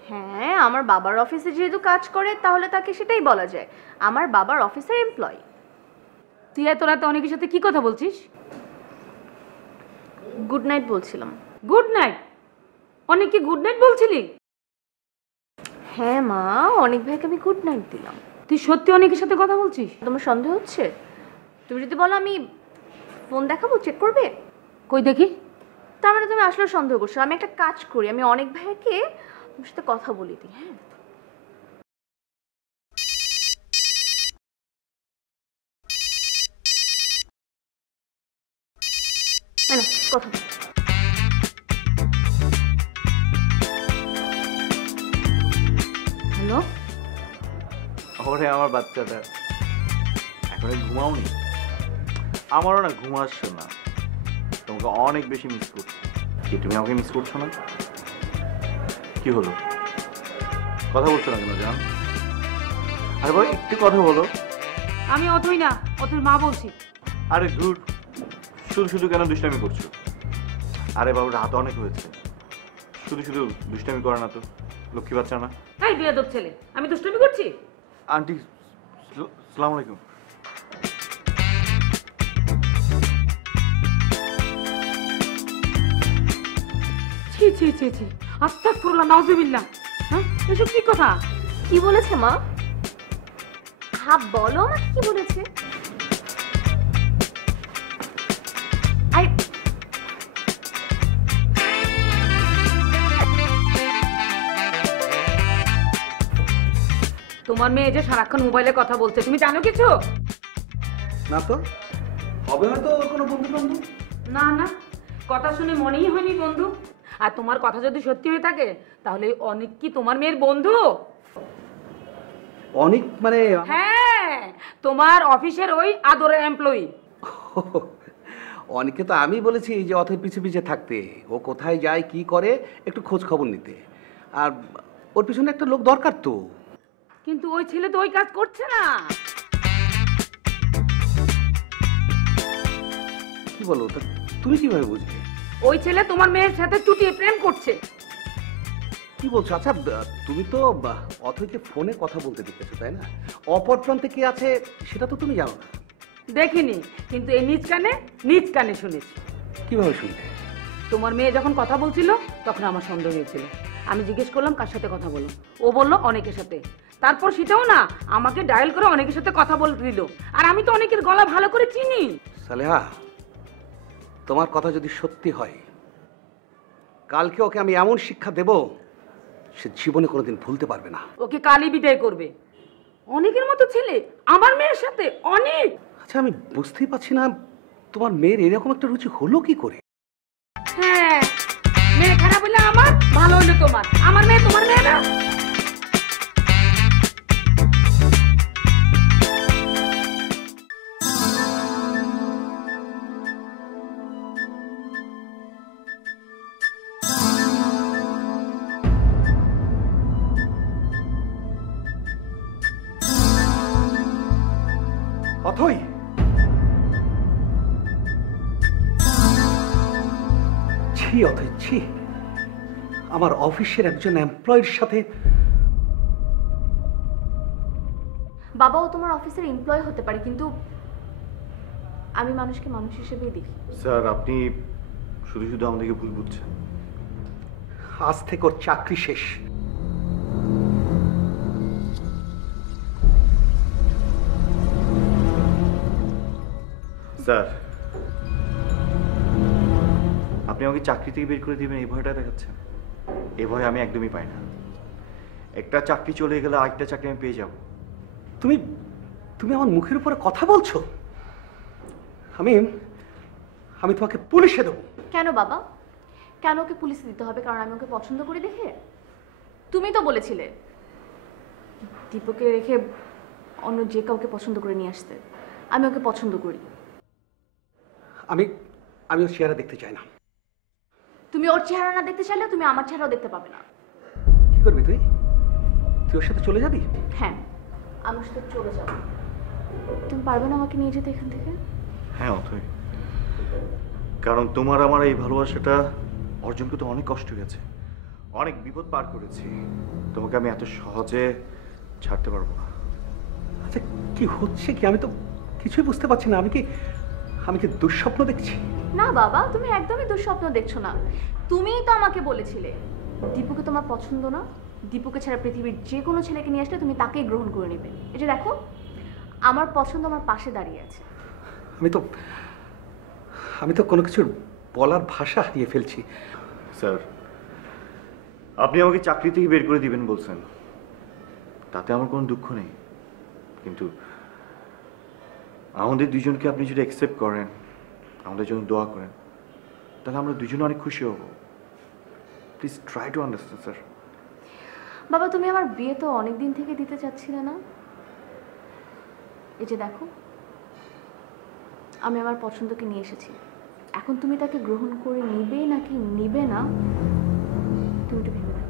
হ্যাঁ, আমার বাবার অফিসে যেহেতু কাজ করে তাহলে তাকে সেটাই বলা যায়, আমার বাবার অফিসের এমপ্লয়ি। তুই এত রাতে অনেকের সাথে কি কথা বলছিস? গুড নাইট বলছিলাম। Good night? অনেককে গুড নাইট বলছিলি? হ্যাঁ মা, অনেক ভাইকে আমি গুড নাইট দিলাম। তুই সত্যি অনেকের সাথে কথা বলছিস? তোমার সন্দেহ হচ্ছে? তুমি যদি বলো আমি ফোন দেখাবো, চেক করবে? কই দেখি। তার মানে তুমি আসলে সন্দেহ করছো। আমি একটা কাজ করি, আমি অনেক ভাইকে তোমার সাথে কথা বলে দিই। হ্যাঁ, কথা বল। হ্যালো? ওরে আমার বাচ্চাটা, এখন ঘুমাওনি? আমারও না ঘুম আসছে না, তোমাকে অনেক বেশি মিস করছি। কি তুমি আমাকে মিস করছো না? কি হলো কথা বলছো না কেন জান? আরে ভাই একটু কথা বলো। আমি অথই না, অথই মা বলছি। আরে দূর, শুধু শুধু কেন দুষ্টামি করছো? আরে বাবু রাত অনেক হয়েছে, শুধু শুধু দুষ্টামি করে না তো, লক্ষ্মী বাচ্চা না। এই বেয়াদব ছেলে, আমি দুষ্টামি করছি? আন্টি সালাম আলাইকুম। ছি ছি ছি ছি, আস্তাগফিরুল্লাহ, নাউজুবিল্লাহ। হ্যাঁ, এসব কি কথা? কি বলেছে মা? হ্যাঁ বলো আমাকে কি বলেছে। তোমার মেয়ে যে সারাক্ষণ মোবাইলে কথা বলছে, তুমি জানো কিছু? না তো, হবে হয়তো ওর কোনো বন্ধু বান্ধব। না না, কথা শুনে মনেই হয়নি বন্ধু। আর তোমার কথা যদি সত্যি হয়ে থাকে তাহলে অনেক কি তোমার মেয়ের বন্ধু? অনেক মানে? হ্যাঁ, তোমার অফিসের ওই আদরের এমপ্লয়ি। অনেকে তো আমি বলেছি যে অথের পিছে পিছে থাকতে, ও কোথায় যায় কি করে একটু খোঁজ খবর নিতে, আর ওর পিছনে একটা লোক দরকার তো। কিন্তু ওই ছেলে তো ওই কাজ করছে না। কি বলো, তা তুমি কিভাবে বুঝবে? ওই ছেলে তোমার মেয়ের সাথে চুটিয়ে প্রেম করছে। কি বলছো? আচ্ছা তুমি তো অথৈকে ফোনে কথা বলতে দেখেছো তাই না? অপর প্রান্তে কি আছে সেটা তো তুমি জানো না। দেখিনি, কিন্তু এই নিজ কানে শুনেছি। কিভাবে শুনলে? তোমার মেয়ে যখন কথা বলছিল তখন আমার সন্দেহ হয়েছিল। আমি জিজ্ঞেস করলাম কার সাথে কথা বলো, ও বললো অনেকের সাথে। তারপর সেটাও না, আমাকে ডায়াল করে অনেকের সাথে কথা বলতে দিল। আর আমি তো অনেকের গলা ভালো করে চিনি। সালেহা, তোমার কথা যদি সত্যি হয়, কালকে ওকে আমি এমন শিক্ষা দেব সে জীবনে কোনোদিন ভুলতে পারবে না। ওকে কালই বিদায় করবে। অনেকের মতো ছেলে আমার মেয়ের সাথে, অনেক। আচ্ছা আমি বুঝতেই পারছি না তোমার মেয়ের এরকম একটা রুচি হলো কি করে? হ্যাঁ, মেয়ে খারাপ হলে আমার, ভালো হলে তোমার। আমার মেয়ে তোমার মেয়ে না। অথৈ, ছি অথৈ ছি, আমার অফিসের একজন এমপ্লয়ের সাথে। বাবাও তোমার অফিসের এমপ্লয় হতে পারে, কিন্তু আমি মানুষকে মানুষ হিসেবেই দেখি। স্যার আপনি শুধু শুধু আমাদেরকে ভুল বুঝছেন। আজ থেকে ওর চাকরি শেষ। স্যার আপনি আমাকে চাকরি থেকে বের করে দিবেন এই ভয়টা দেখাচ্ছেন? এই ভয় আমি একদমই পাই না। একটা চাকরি চলে গেলে আরেকটা চাকরি আমি পেয়ে যাব। তুমি তুমি আমার মুখের উপরে কথা বলছো? আমি আমি তোমাকে পুলিশে দেবো। কেন বাবা, কেন ওকে পুলিশে দিতে হবে? কারণ আমি ওকে পছন্দ করি দেখে? তুমি তো বলেছিলে দীপকে রেখে অন্য যে কাউকে পছন্দ করে নিয়ে আসতে। আমি ওকে পছন্দ করি। আমি আমি ওর চেহারা দেখতে চাই না। তুমি ওর চেহারা না দেখতে চাইলে তুমি আমার চেহারাও দেখতে পাবে না। কি করবি তুই? তুই ওর সাথে চলে যাবি? হ্যাঁ, আমার সাথে চলে যাবো। তুমি পারবে না আমাকে নিয়ে যেতে এখান থেকে? হ্যাঁ অথৈ, কারণ তোমার আমার এই ভালোবাসাটা অর্জন করতে অনেক কষ্ট হয়েছে, অনেক বিপদ পার করেছি। তোমাকে আমি এত সহজে ছাড়তে পারবো না। আচ্ছা কি হচ্ছে কি? আমি তো কিছুই বুঝতে পারছি না। আমি কি দুঃস্বপ্ন দেখছি? না বাবা, তুমি একদমই দুঃস্বপ্ন দেখছো না। তুমিই তো আমাকে বলেছিলে দীপুকে তোমার পছন্দ না, দীপুকে ছাড়া পৃথিবীর যে কোনো ছেলেকে নিয়ে আসলে তুমি তাকেই গ্রহণ করে নেবে। এই যে দেখো, আমার পছন্দ আমার পাশে দাঁড়িয়ে আছে। আমি তো কোনো কিছুর বলার ভাষা হারিয়ে ফেলছি। স্যার আপনি আমাকে চাকরি থেকে বের করে দিবেন বলছেন, তাতে আমার কোনো দুঃখ নেই। কিন্তু আমাদের দুজনকে আপনি যদি অ্যাকসেপ্ট করেন, আমাদের জন্য দোয়া করেন, তাহলে আমরা দুজনে অনেক খুশি হব। Please try to understand sir. বাবা, তুমি আমার বিয়ে তো অনেক দিন থেকে দিতে চাচ্ছিলে না? এই যে দেখো, আমি আমার পছন্দকে নিয়ে এসেছি। এখন তুমি তাকে গ্রহণ করে নিবে নাকি নিবে না, তুমি একটু ভেবে দেখো।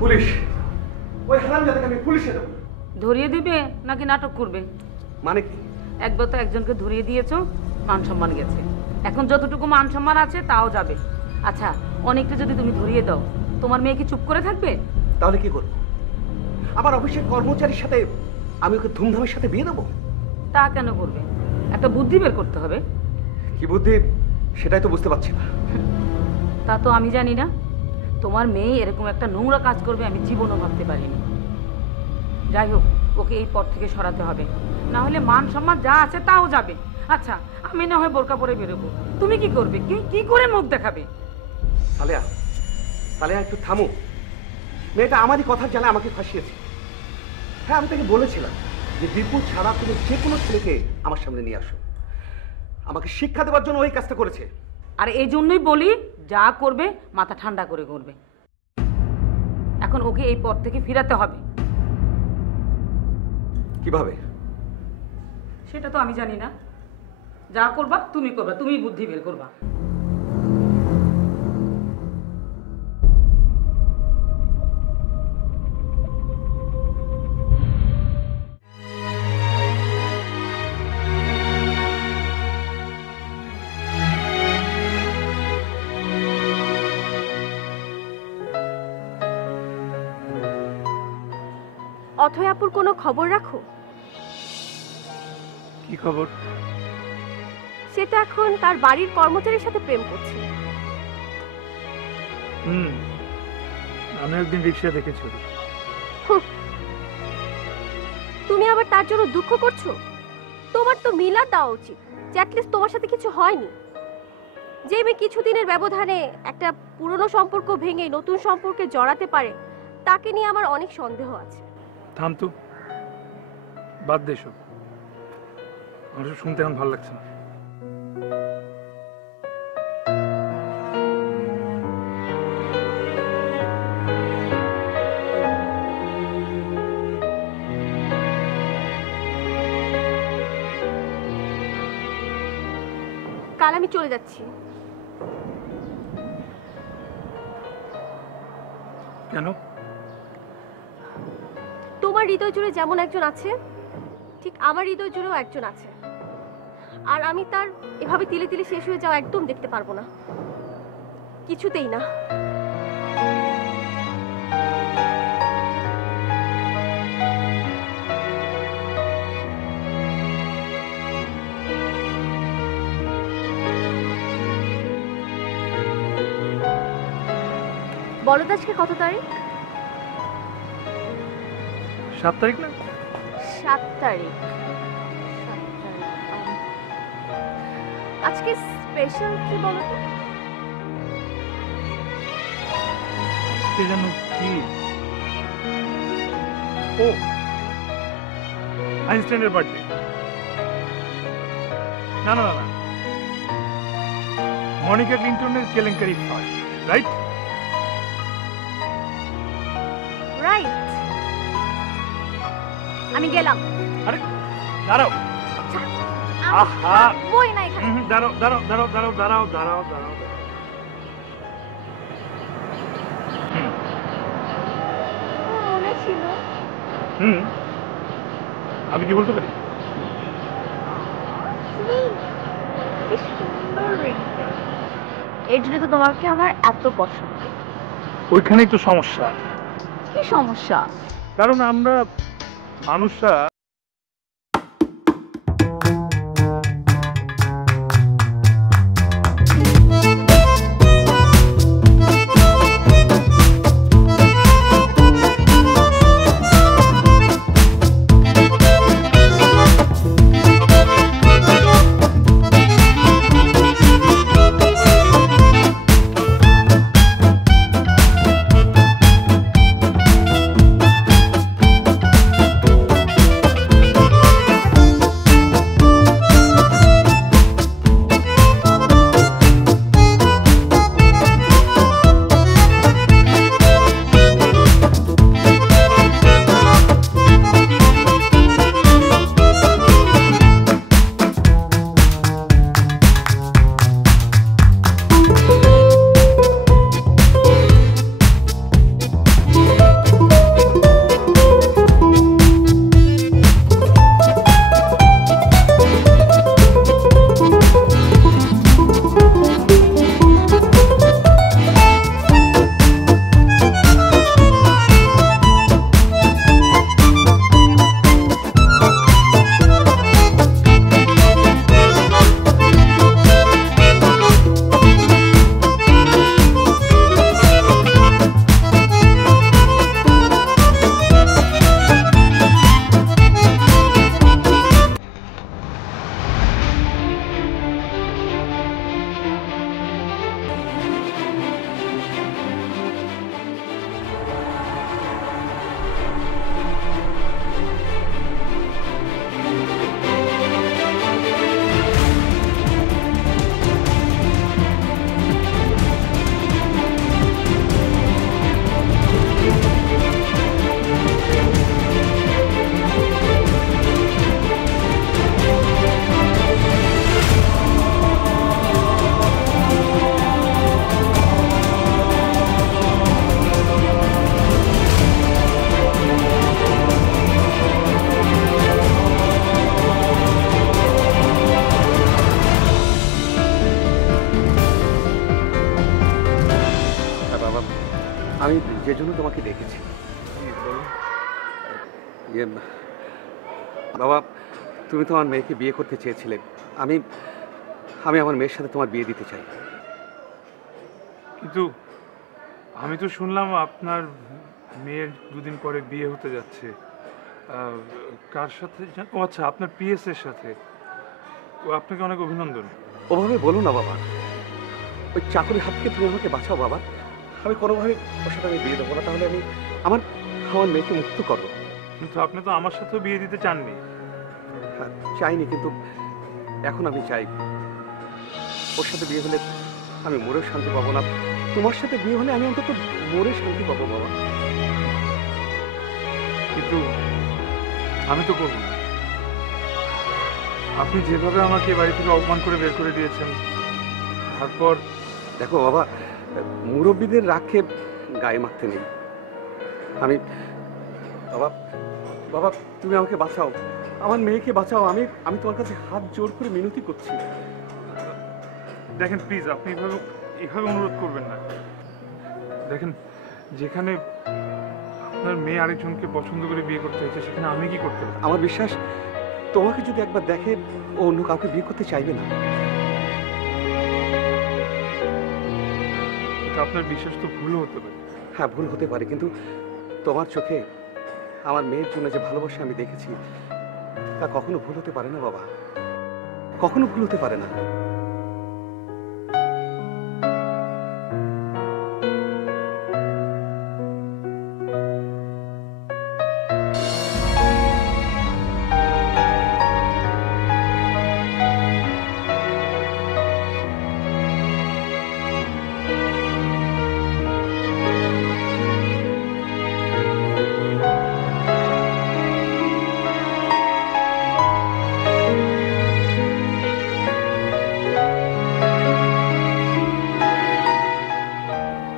পুলিশ, ওই হারামজাদাকে আমি পুলিশে দেবো। ধরিয়ে দিবে নাকি নাটক করবে? মানে কি? একবার তো একজনকে ধরিয়ে দিয়েছো, মান সম্মান গেছে। এখন যতটুকু মান সম্মান আছে তাও যাবে। আচ্ছা, অনেকটা যদি তুমি ধরিয়ে দাও, তোমার মেয়ে কি চুপ করে থাকবে? তাহলে কি করবো? আমার অফিসের কর্মচারীর সাথে আমি ওকে ধুমধামের সাথে বিয়ে দেবো? তা কেন করবে? একটা বুদ্ধি বের করতে হবে। কি বুদ্ধি সেটাই তো বুঝতে পারছি না। তা তো আমি জানি না। তোমার মেয়ে এরকম একটা নোংরা কাজ করবে আমি জীবনও ভাবতে পারিনি। যাই হোক, ওকে এই পথ থেকে সরাতে হবে, না হলে মান সম্মান যা আছে তাও যাবে। আচ্ছা, আমি না হয় বোরকা পরে বেরোবো, তুমি কি করবে? কি করে মুখ দেখাবে? সালেহা, সালেহা একটু থামো। মেয়েটা আমারই কথার জালে আমাকে ফাঁসিয়েছে। হ্যাঁ, আমি তাকে বলেছিলাম যে দীপু ছাড়া তুমি যে কোনো ছেলেকে আমার সামনে নিয়ে আসো। আমাকে শিক্ষা দেওয়ার জন্য ওই কাজটা করেছে। আর এই জন্যই বলি, যা করবে মাথা ঠান্ডা করে করবে। এখন ওকে এই পথ থেকে ফিরাতে হবে। কিভাবে? সেটা তো আমি জানি না। যা করবা তুমি করবা, তুমি বুদ্ধি বের করবা। অথয় আপুর কোনো খবর রাখো? কি খবর? সেটা এখন তার বাড়ির কর্মচারীর সাথে প্রেম করছে। আমি একদিন রিক্সা দেখেছি। তুমি আবার তার জন্য দুঃখ করছো? তোমার তো মিলাদ দেওয়া উচিত, যে অ্যাটলিস্ট তোমার সাথে কিছু হয়নি। যে মেয়ে কিছুদিনের ব্যবধানে একটা পুরনো সম্পর্ক ভেঙে নতুন সম্পর্কে জড়াতে পারে, তাকে নিয়ে আমার অনেক সন্দেহ আছে। থাম তো, বাদ দে সব। আমার শুনতে এখন ভালো লাগছে না। কাল আমি চলে যাচ্ছি। কেন? তোমার হৃদয় জুড়ে যেমন একজন আছে, ঠিক আমার হৃদয় জুড়েও একজন আছে। আর আমি তার এভাবে তিলে তিলে শেষ হয়ে যাওয়া একদম দেখতে পারবো না, কিছুতেই না। বলো তো আজকে কত তারিখ? 7 তারিখ না? 7 তারিখ। আজকে স্পেশাল কি বলো তো? সে যেন কি? ও, আইনস্টাইনের বার্থডে। না না না, মনিকা ক্লিন্টনের কেলেঙ্কারি ফাঁস, রাইট? রাইট। আমি গেলাম। আরে দাঁড়াও। আহা, বই না এখানে। দাঁড়াও দাঁড়াও দাঁড়াও দাঁড়াও দাঁড়াও দাঁড়াও দাঁড়াও। মনে ছিল। আমি কি বলতে পারি? কি সুন্দর রিংটা। এর জন্য তো তোমাকে আমার এত পছন্দ। ওইখানেই তো সমস্যা। কি সমস্যা? কারণ আমরা মানুষরা আমি যে জন্য তোমাকে ডেকেছি, ইয়ে, বাবা, তুমি তোমার মেয়েকে বিয়ে করতে চেয়েছিলে। আমি আমি আমার মেয়ের সাথে তোমার বিয়ে দিতে চাই। কিন্তু আমি তো শুনলাম আপনার মেয়ের দুদিন পরে বিয়ে হতে যাচ্ছে। কার সাথে ও আচ্ছা, আপনার পিএস এর সাথে। ও আপনাকে অনেক অভিনন্দন। ওভাবে বলো না বাবা, ওই চাকরির হাত থেকে তুমি আমাকে বাঁচাও বাবা। আমি কোনোভাবে ওর সাথে আমি বিয়ে দেবো না। তাহলে আমি আমার আমার মেয়েকে মুক্ত করবো। কিন্তু আপনি তো আমার সাথেও বিয়ে দিতে চাননি। হ্যাঁ, চাইনি, কিন্তু এখন আমি চাই। ওর সাথে বিয়ে হলে আমি মরেও শান্তি পাবো না, তোমার সাথে বিয়ে হলে আমি অন্তত মরে শান্তি পাবো বাবা। কিন্তু আমি তো করব না। আপনি যেভাবে আমাকে বাড়ি থেকে অপমান করে বের করে দিয়েছেন, তারপর দেখো বাবা, মুরব্বীদের রাখে গায়ে মাখতে নেই। আমি বাবা, বাবা তুমি আমাকে বাঁচাও, আমার মেয়েকে বাঁচাও। আমি আমি তোমার কাছে হাত জোর করে মিনতি করছি। দেখেন প্লিজ, আপনি এভাবে অনুরোধ করবেন না। দেখেন, যেখানে আপনার মেয়ে আরেকজনকে পছন্দ করে বিয়ে করতে হয়েছে, সেখানে আমি কি করতে পারি? আমার বিশ্বাস, তোমাকে যদি একবার দেখে ও অন্য কাউকে বিয়ে করতে চাইবে না। এটা আপনার বিশ্বাস তো ভুল হতে পারে। হ্যাঁ, ভুল হতে পারে, কিন্তু তোমার চোখে আমার মেয়ের জন্য যে ভালোবাসা আমি দেখেছি, তা কখনো ভুল হতে পারে না বাবা, কখনো ভুল হতে পারে না।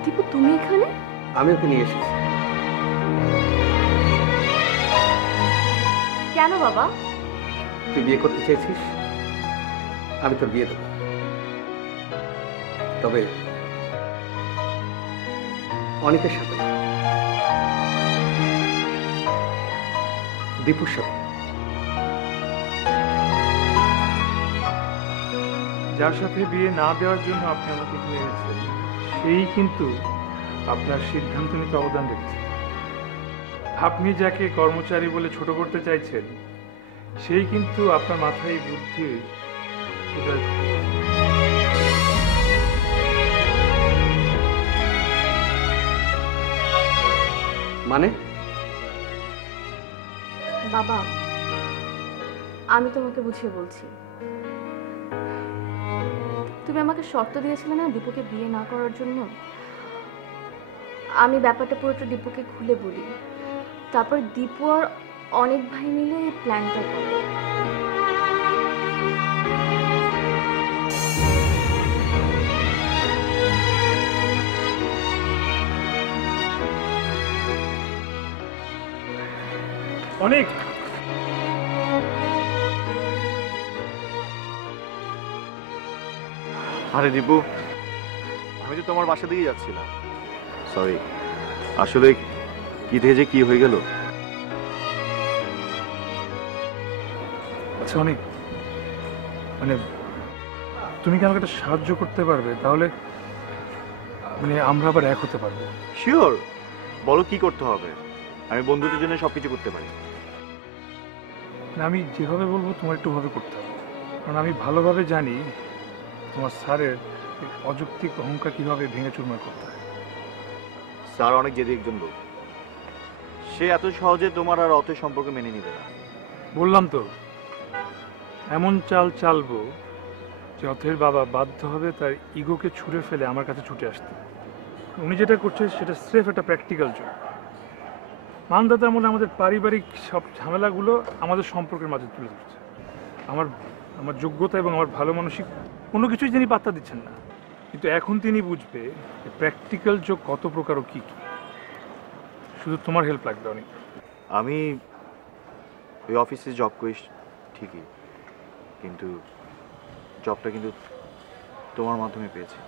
দীপু, তুমি এখানে? আমি ওকে নিয়ে এসেছি। কেন বাবা? তুই বিয়ে করতে চেয়েছিস, আমি তোর বিয়ে দেবো। তবে অনেকের সাথে না, দীপুর সাথে। যার সাথে বিয়ে না দেওয়ার জন্য আপনি আমাকে এখানে এনেছেন, সেই কিন্তু আপনার সিদ্ধান্ত নিতে অবদান রেখেছে। আপনি যাকে কর্মচারী বলে ছোট করতে চাইছেন, সেই কিন্তু আপনার মাথায় বুদ্ধি উদয় করেছে। মানে বাবা, আমি তোমাকে বুঝিয়ে বলছি। তুমি আমাকে শর্ত দিয়েছিলে না দীপুকে বিয়ে না করার জন্য? আমি ব্যাপারটা পুরোটা দীপুকে খুলে বলি, তারপর দীপু আর অনেক ভাই মিলে এই প্ল্যানটা করে। অনেক আরে দীপু, আমি তো তোমার বাসা দিকে যাচ্ছিলাম। সরি, আসলে কি থেকে যে কি হয়ে গেল। আচ্ছা অনেক, মানে তুমি কি আমাকে একটা সাহায্য করতে পারবে? তাহলে মানে আমরা আবার এক হতে পারবো। শিওর, বলো কি করতে হবে। আমি বন্ধুদের জন্য সবকিছু করতে পারি। না, আমি যেভাবে বলবো তোমার একটু ভাবে করতে হবে, কারণ আমি ভালোভাবে জানি তোমার স্যারের এই অযৌক্তিক অহংকার কিভাবে ভেঙে চুরমার করতে হয়। স্যার অনেক জেদি একজন লোক, সে এত সহজে তোমার আর অত সম্পর্ক মেনে নিবে না। বললাম তো, এমন চাল চালবো যে অথের বাবা বাধ্য হবে তার ইগোকে ছুঁড়ে ফেলে আমার কাছে ছুটে আসতে। উনি যেটা করছে সেটা স্রেফ একটা প্র্যাকটিক্যাল জব। মানদাতার মধ্যে আমাদের পারিবারিক সব ঝামেলাগুলো আমাদের সম্পর্কের মাঝে তুলে ধরছে। আমার আমার যোগ্যতা এবং আমার ভালো মানসিক কোনো কিছুই তিনি পাত্তা দিচ্ছেন না। কিন্তু এখন তিনি বুঝবে যে প্র্যাকটিক্যাল যোগ কত প্রকার ও কী কী। শুধু তোমার হেল্প লাগবে অনেক। আমি ওই অফিসে জব করি ঠিকই, কিন্তু জবটা কিন্তু তোমার মাধ্যমে পেয়েছি।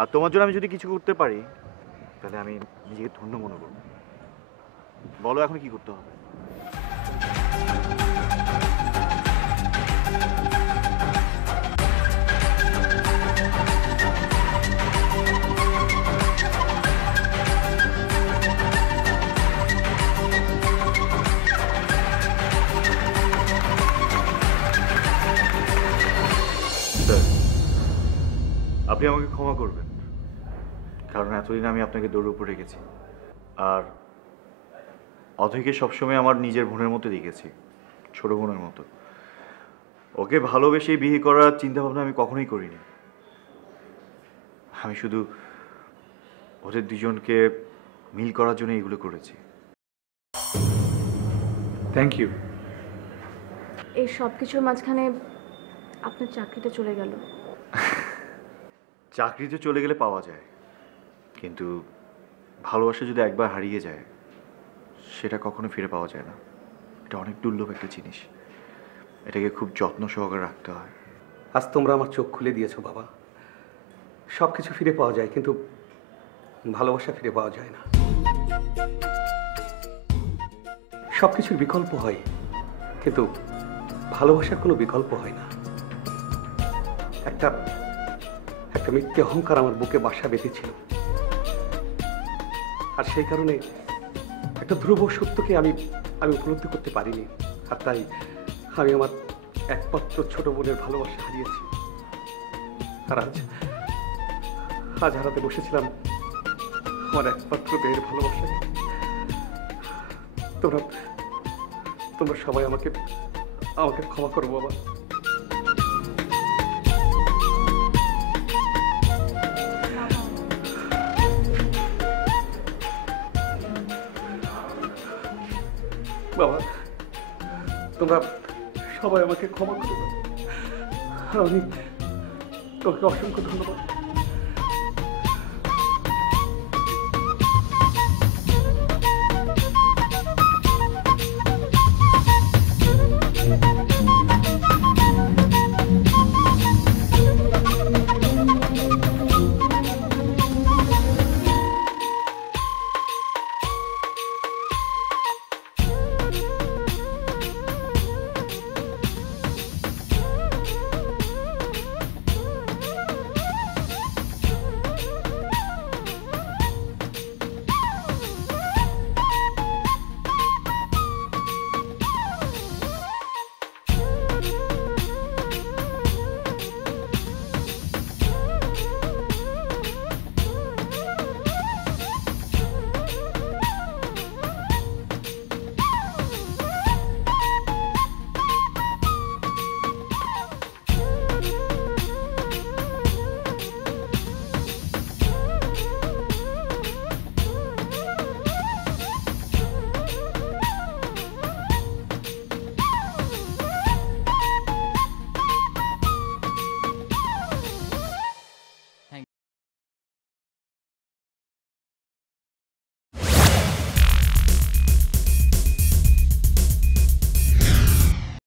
আর তোমার জন্য আমি যদি কিছু করতে পারি, তাহলে আমি নিজেকে ধন্য মনে করব। বলো এখন কি করতে হবে? স্যার, আপনি আমাকে ক্ষমা করবেন, কারণ এতদিন আমি আপনাকে দৌড়ের উপরে রেখেছি। আর অথৈকে সবসময় আমার নিজের বোনের মতো দেখেছি, ছোট বোনের মতো। ওকে ভালোবেসে বিয়ে করার চিন্তাভাবনা আমি কখনোই করিনি। আমি শুধু ওদের দুজনকে মিল করার জন্য এগুলো করেছি। Thank you. এই সব কিছুর মাঝখানে আপনার চাকরিটা চলে গেল। চাকরিতে চলে গেলে পাওয়া যায়, কিন্তু ভালোবাসা যদি একবার হারিয়ে যায় সেটা কখনো ফিরে পাওয়া যায় না। এটা অনেক দুর্লভ একটা জিনিস, এটাকে খুব যত্ন সহকারে রাখতে হয়। আজ তোমরা আমার চোখ খুলে দিয়েছো বাবা। সব কিছু ফিরে পাওয়া যায়, কিন্তু ভালোবাসা ফিরে পাওয়া যায় না। সব কিছুর বিকল্প হয়, কিন্তু ভালোবাসার কোনো বিকল্প হয় না। একটা একটা মিথ্যে অহংকার আমার বুকে বাসা বেঁধেছিল, আর সেই কারণে একটা ধ্রুব সত্যকে আমি উপলব্ধি করতে পারিনি। আর তাই আমি আমার একমাত্র ছোট বোনের ভালোবাসা হারিয়েছি। আর আজ হারাতে বসেছিলাম আমার একমাত্র মেয়ের ভালোবাসাকে। তোমরা সবাই আমাকে ক্ষমা করো বাবা। বাবা, তোমরা সবাই আমাকে ক্ষমা করে দাও। আর আমি তোমাকে অসংখ্য ধন্যবাদ।